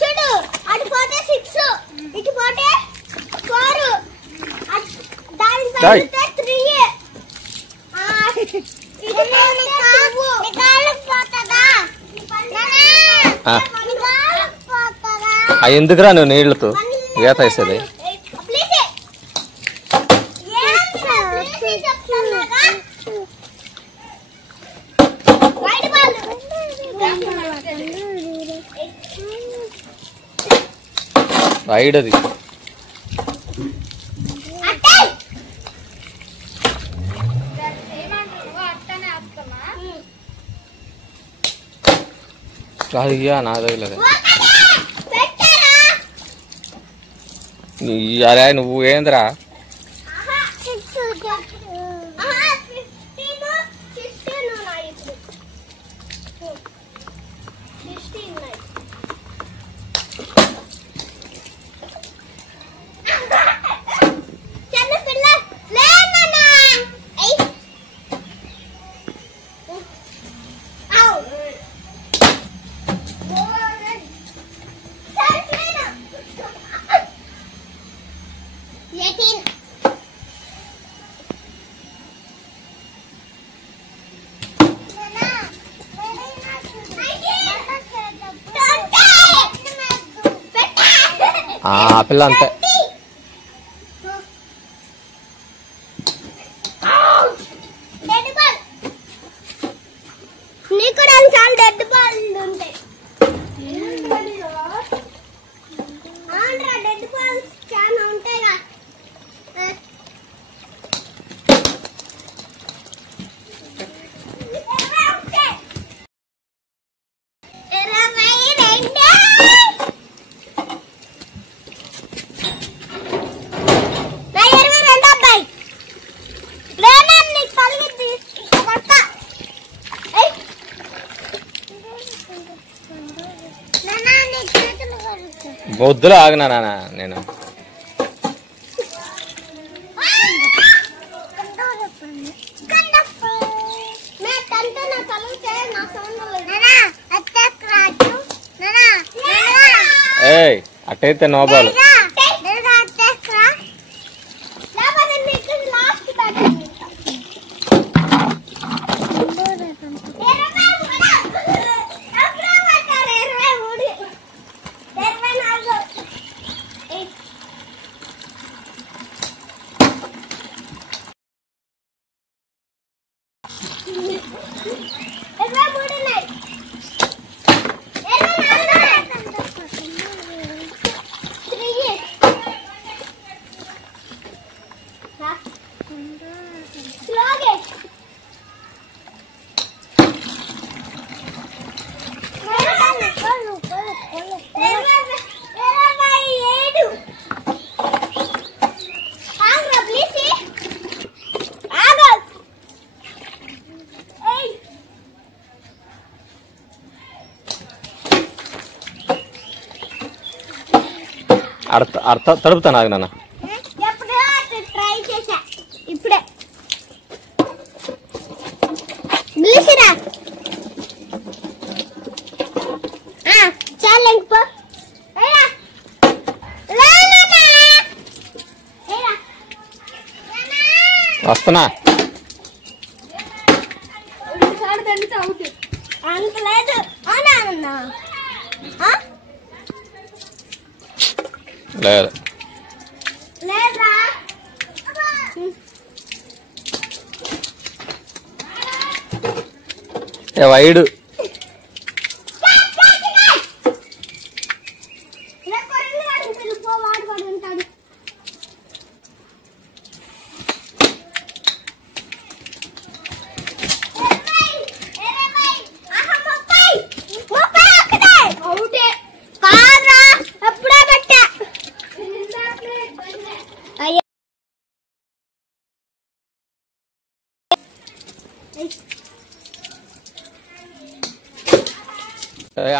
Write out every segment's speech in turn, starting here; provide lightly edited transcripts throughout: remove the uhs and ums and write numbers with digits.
చూడు అటు పోతే 6 ఇటు పోతే 4 దాని పైన 3 ఇది ఎందుకురా నువ్వు నీళ్లతో ఈత వేసేది? వైడ్ అది కాదు నా తగలేదు. అరే నువ్వు ఏంద్రా పిల్ల అంతే. నీకు 2 సార్లు డెడ్ బాల్ ఉంటాయి. డెడ్ బాల్స్ చాలా ఉంటాయిగా. బొద్దులో ఆగినా నాన్న నేను. ఏయ్ అట్టయితే నో బాల్. అర్థ తడుపుతాను ఆగి నాన్న. ఇప్పుడే చాలా వస్తున్నా. అంత లేదు. అవునా లేదు లేదా వైడు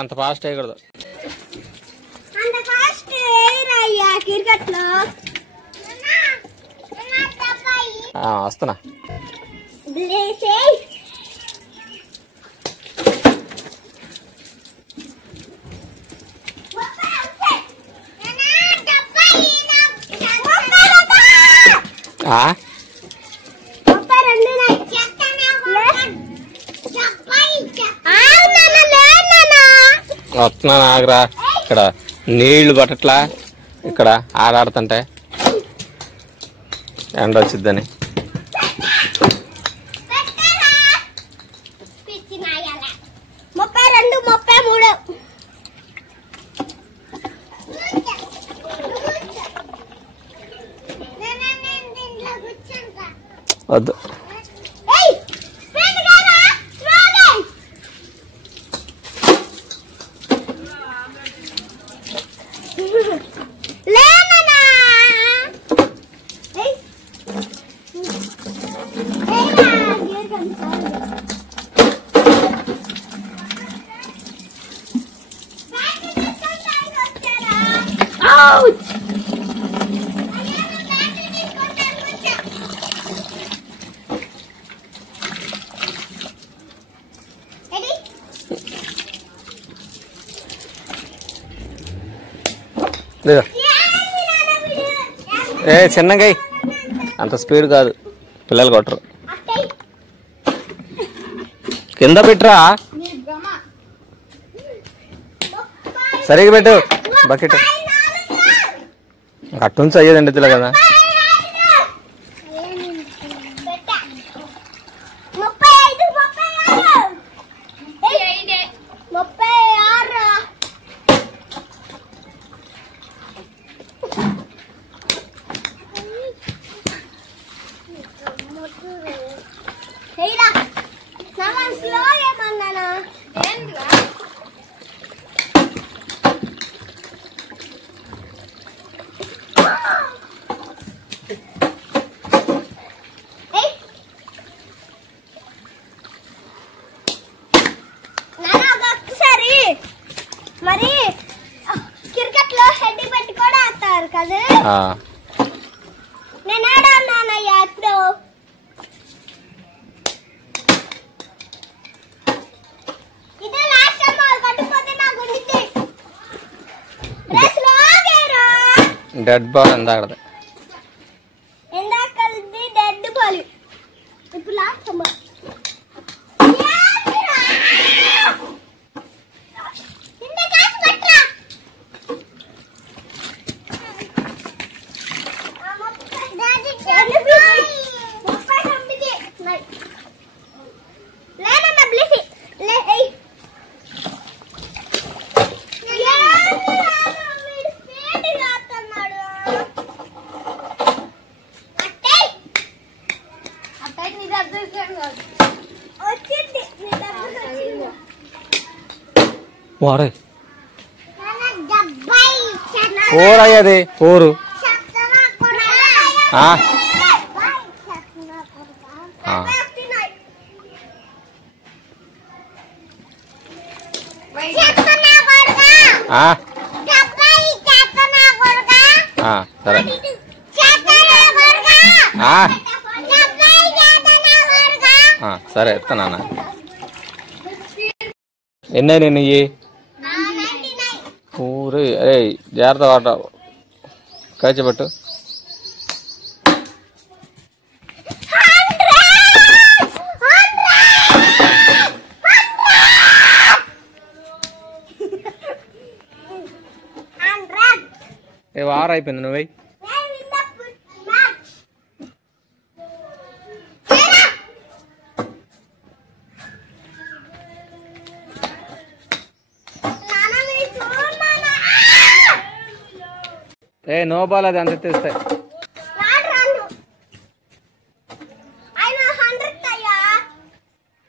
అంత ఫాస్ట్ క్రికెట్ లో వస్తున్నా. వస్తున్నా ఆగరా. ఇక్కడ నీళ్లు పట్టట్లా, ఇక్కడ ఆడాడుతుంటే ఎండ వచ్చిద్దని. వద్దు ఏ చిన్నగా అంత స్పీడ్ కాదు, పిల్లలు కొట్టరు. కింద పెట్టరా, సరిగ్గా పెట్టు బకెట్. అట్నుంచి అయ్యేదండి ఇదిలో కదా. మరి క్రికెట్ లో హెడ్ పెట్టి కూడా ఆడతారు కదా. నేను ఆడానయ్యా ఇప్పుడు. ఇదే లాస్ట్ టైం వాళ్ళు కట్టుకోతే నాకు ఉండితే రేస్ లో ఆగారు. డెడ్ బాల్ ఎందాకడది, ఎందాకది డెడ్ బాల్. ఇప్పుడు లాస్ట్ టైం వారే 4 అయ్యేది 4. సరే సరే ఎత్తానా. ఎన్నై నేను ఊరే. అరే జాగ్రత్త వాట కాచబట్టు. ఏ వారం అయిపోయింది నువ్వు. ఏ నో బాల్, అది అంత తెస్తాయి.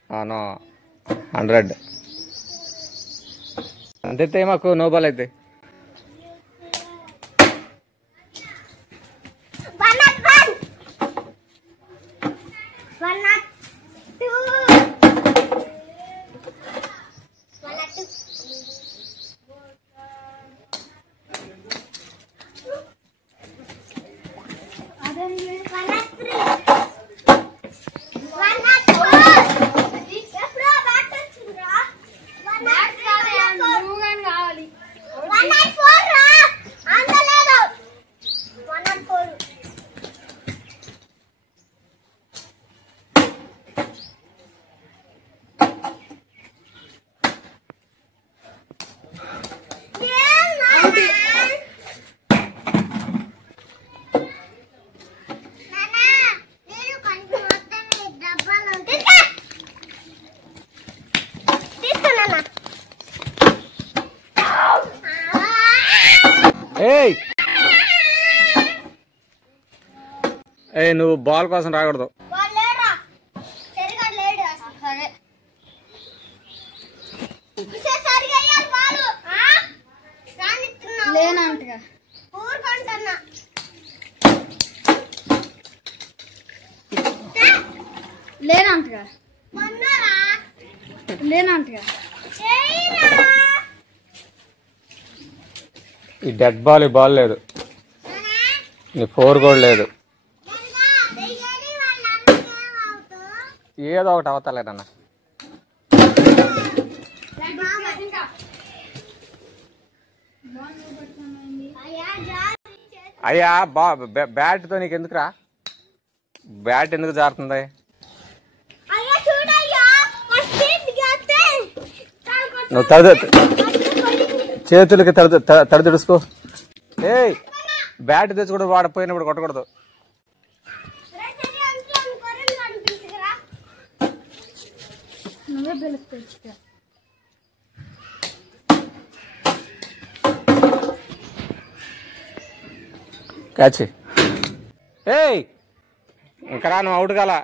100 అంతే మాకు నో బాల్ అయితే. ఏయ్ ఏ నువ్వు బాల్ కోసం రాకూడదు. వాళ్ళు లేరా సరిగా లేడు అసలు. సరే ఇసే సరిగా అయ్యారు బాలు. రానిస్తున్నావు లేనంటగా ఊరుకుంటున్నా. లేనంటగా మొన్నరా లేనంటగా ఈ డెడ్ బాల్ ఈ బాల్ లేదు, నీ 4 కూడా లేదు. ఏదో ఒకటి అవతలేదన్న. అయ్యా బ్యాట్తో నీకు ఎందుకురా? బ్యాట్ ఎందుకు జారుతుంది? నువ్వు చేతులకి తడి తుడుచుకో. ఏయ్ బ్యాట్ తెచ్చి కూడా వాడపోయినప్పుడు కొట్టకూడదు. క్యాచ్. ఏయ్ ఇంకా రా, నువ్వు అవుట్ కాలా.